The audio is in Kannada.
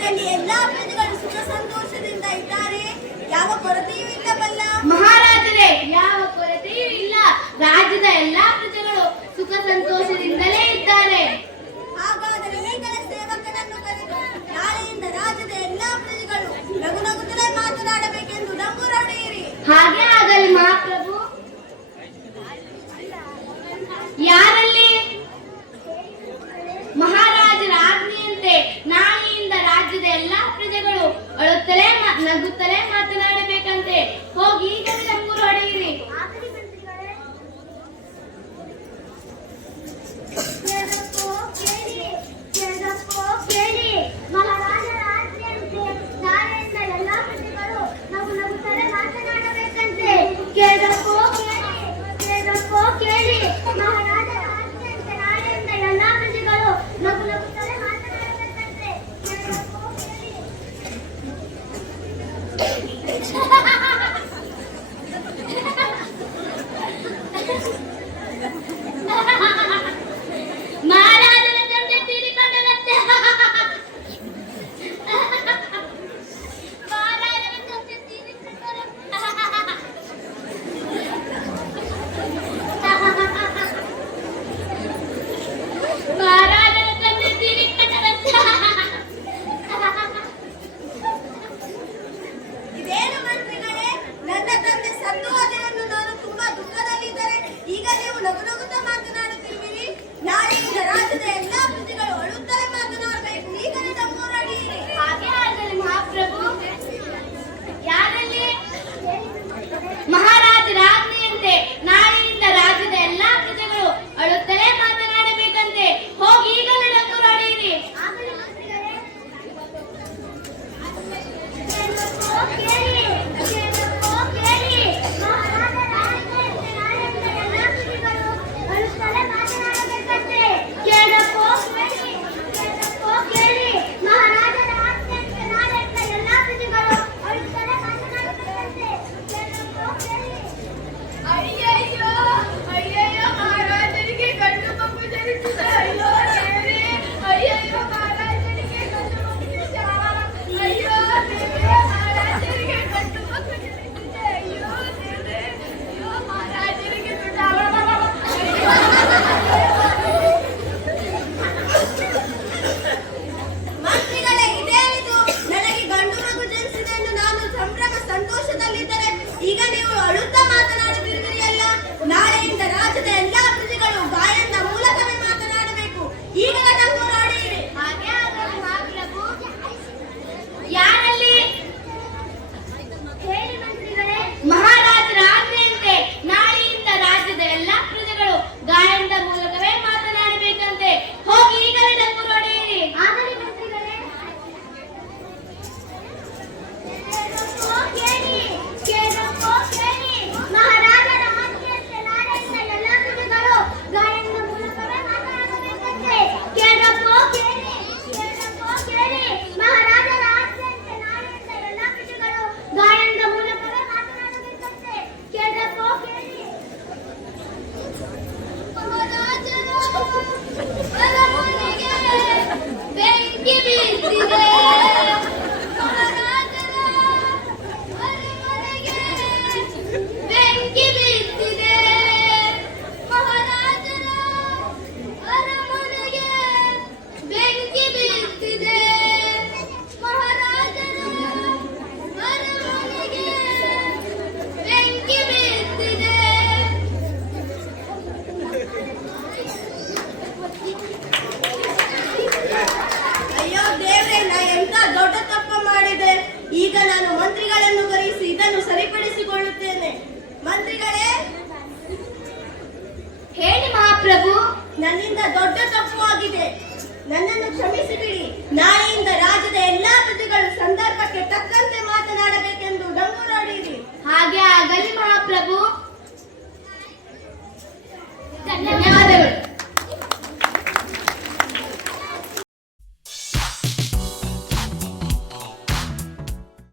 ಎಲ್ಲಾ ಪ್ರಜೆಗಳು ಸುಖ ಸಂತೋಷದಿಂದ ಇದ್ದಾರೆ. ಯಾವ ಕೊರತೆಯೂ ಇಲ್ಲವಲ್ಲ. ಮಹಾರಾಜರೇ ಯಾವ ಕೊರತೆಯೂ ಇಲ್ಲ. ರಾಜ್ಯದ ಎಲ್ಲಾ ಪ್ರಜೆಗಳು ಸುಖ ಸಂತೋಷದಿಂದಲೇ ಇದ್ದಾರೆ. ಹಾಗಾದರೆ ಈಗಲ ಸೇವಕನನ್ನು ಕರೆದು ನಾಳೆಯಿಂದ ರಾಜ್ಯದ ಎಲ್ಲಾ ಪ್ರಜೆಗಳು ನಗು ನಗುತ್ತಲೇ ಮಾತನಾಡಬೇಕೆಂದು ನಮ್ಮೂರೊಡೆಯಿರಿ ಹಾಗೆ ಮಂತ್ರಿಗಳೇ ಹೇಳಿ ಮಹಾಪ್ರಭು. ನನ್ನಿಂದ ದೊಡ್ಡ ತಪ್ಪು ಆಗಿದೆ. ನನ್ನನ್ನು ಕ್ಷಮಿಸಿಬಿಡಿ. ನಾ